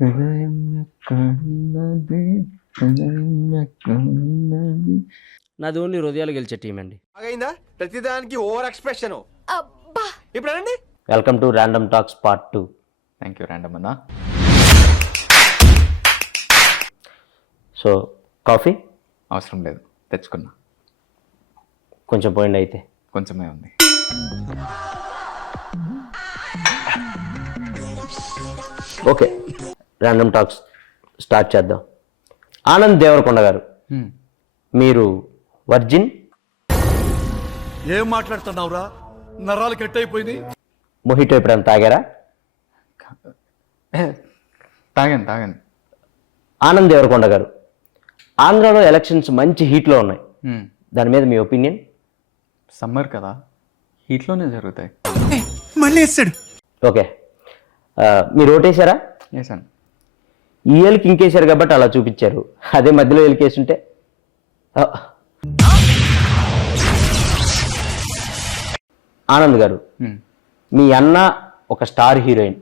హృదయం ఎక్కడున్నది, హృదయం ఎక్కడున్నది. నాది ఓన్లీ హృదయాలు గెలిచే టీం అండి. అయిందా ప్రతిదానికి ఓవర్ ఎక్స్ప్రెషన్. ఇప్పుడు అండి welcome to random talks part 2. Thank you random అన్న. సో కాఫీ అవసరం లేదు, తెచ్చుకున్నా. కొంచెం పోయింది అయితే. కొంచెమే ఉంది. ఓకే, ర్యాండమ్ టాక్స్ స్టార్ట్ చేద్దాం. ఆనంద్ దేవరకొండ గారు, మీరు వర్జిన్? ఏం మాట్లాడుతున్నావురా, నరాలు కట్ అయిపోయింది. మొహిటో ఎప్పుడైనా తాగారా? తాగాను. ఆనంద్ దేవరకొండ గారు, ఆంధ్రాలో ఎలక్షన్స్ మంచి హీట్లో ఉన్నాయి, దాని మీద మీ ఒపీనియన్? సమ్మర్ కదా, హీట్లోనే జరుగుతాయి. మళ్ళీ వేస్తాడు. ఓకే, మీరు ఓటేశారా? వేసాను. ఈ ఏళ్ళకి ఇంకేశారు కాబట్టి అలా చూపించారు, అదే మధ్యలో ఏళ్ళకేసుంటే. ఆనంద్ గారు, మీ అన్న ఒక స్టార్ హీరోయిన్,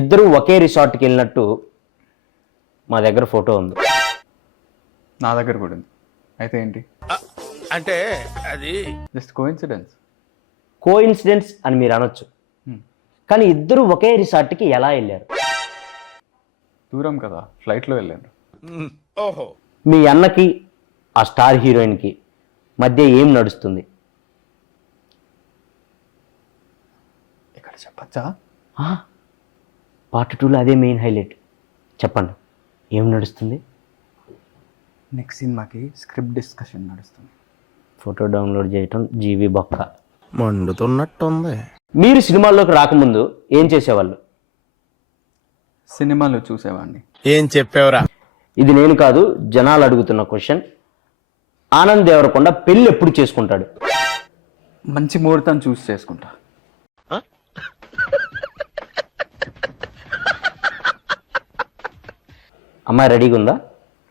ఇద్దరు ఒకే రిసార్ట్కి వెళ్ళినట్టు మా దగ్గర ఫోటో ఉంది. నా దగ్గర కూడా ఉంది. అయితే ఏంటి? అంటే అది జస్ట్ కోఇన్సిడెన్స్. కోఇన్సిడెన్స్ అని మీరు అనొచ్చు, కానీ ఇద్దరు ఒకే రిసార్ట్కి ఎలా వెళ్ళారు? దూరం కదా, ఫ్లైట్లో వెళ్ళాను. ఓహో, మీ అన్నకి ఆ స్టార్ హీరోయిన్కి మధ్య ఏం నడుస్తుంది? ఇక్కడ చెప్పచ్చా? పార్ట్ 2లో అదే మెయిన్ హైలైట్. చెప్పండి, ఏం నడుస్తుంది? నెక్స్ట్ సినిమాకి స్క్రిప్ట్ డిస్కషన్ నడుస్తుంది. ఫోటో డౌన్లోడ్ చేయటం జీవి బొక్క. మండుతున్నట్టుంది. మీరు సినిమాల్లోకి రాకముందు ఏం చేసేవాళ్ళు? సినిమాలో చూసేవాడిని. ఏం చెప్పావురా? ఇది నేను కాదు, జనాలు అడుగుతున్న క్వశ్చన్. ఆనంద్ దేవరకొండ పెళ్ళి ఎప్పుడు చేసుకుంటాడు? మంచి ముహూర్తం చూసి చేసుకుంటా. అమ్మాయి రెడీగా ఉందా?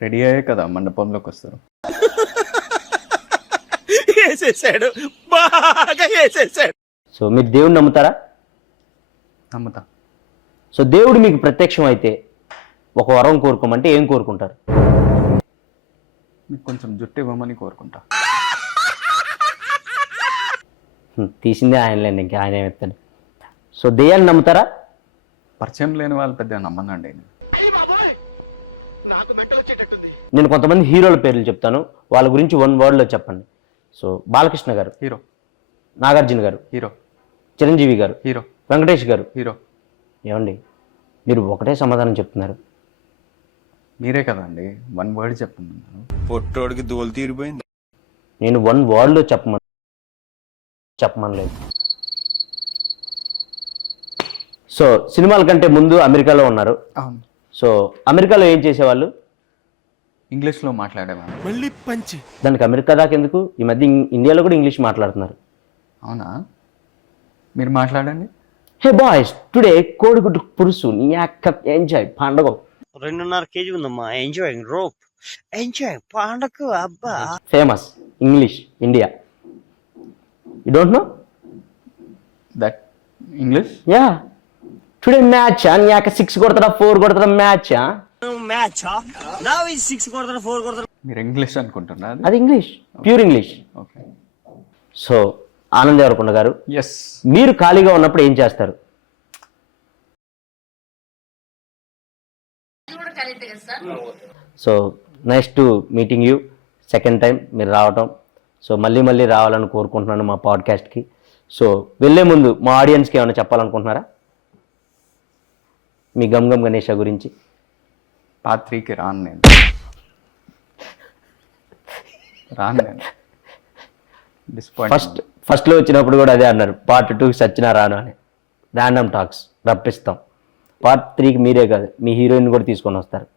రెడీ అయ్యే కదా మండపంలోకి వస్తారు. వేసేసాడు, బాగా వేసేసాడు. సో మీరు దేవుడిని నమ్ముతారా? నమ్ముతా. సో దేవుడు మీకు ప్రత్యక్షం అయితే ఒక వరం కోరుకోమంటే ఏం కోరుకుంటారు? మీకు కొంచెం జుట్టు ఇవ్వమని కోరుకుంటా. తీసిందే ఆయనలేండి, ఇంకా ఆయన ఏమెత్తాడు. సో దెయ్యాన్ని నమ్ముతారా? పరిచయం లేని వాళ్ళు పెద్దగా నమ్మనండి. నేను కొంతమంది హీరోల పేర్లు చెప్తాను, వాళ్ళ గురించి 1 wordలో చెప్పండి. సో బాలకృష్ణ గారు హీరో, నాగార్జున గారు హీరో, చిరంజీవి గారు హీరో, వెంకటేష్ గారు హీరో. ఏమండి మీరు ఒకటే సమాధానం చెప్తున్నారు? మీరే కదండి 1 word చెప్తున్నాను. పొట్టోడికి దోలు తీరిపోయింది. నేను 1 wordలో చెప్పమనలేదు. సో సినిమాల కంటే ముందు అమెరికాలో ఉన్నారు. అవును. సో అమెరికాలో ఏం చేసేవాళ్ళు? ఇంగ్లీష్లో మాట్లాడేవాడిని. మళ్ళీ పంచి. దానికి అమెరికా దాకా ఎందుకు? ఈ మధ్య ఇండియాలో కూడా ఇంగ్లీష్ మాట్లాడుతున్నారు. అవునా? మీరు మాట్లాడండి. హే బాయ్స్, టుడే కోడిగుడ్డు పురుసు నీ అక్క ఎంజాయ్ పండగ. 2.5 kg ఉందమ్మా. ఎంజాయ్ రోప్, ఎంజాయ్ పండగ. అబ్బా famous English India. You don't know that English? Yeah, today match నీ అక్క 6 కొడతారా 4 కొడతారా మ్యాచ్? మ్యాచ్ నా 6 కొడతారు 4 కొడతారు. మీరు ఇంగ్లీష్ అనుకుంటున్నా? అది English, pure English. Okay. So Anand Deverakonda గారు, ఎస్. మీరు ఖాళీగా ఉన్నప్పుడు ఏం చేస్తారు? So nice to meeting you, second time మీరు రావటం. సో మళ్ళీ రావాలని కోరుకుంటున్నాను మా పాడ్కాస్ట్కి. సో వెళ్ళే ముందు మా ఆడియన్స్కి ఏమైనా చెప్పాలనుకుంటున్నారా మీ గమ్ గణేష గురించి? పార్ట్ 3కి రాను నేను. ఫస్ట్లో వచ్చినప్పుడు కూడా అదే అన్నారు, పార్ట్ 2కి సచ్చినా రాను అని. Random talks రప్పిస్తాం. పార్ట్ 3కి మీరే కాదు, మీ హీరోయిన్ కూడా తీసుకొని వస్తారు.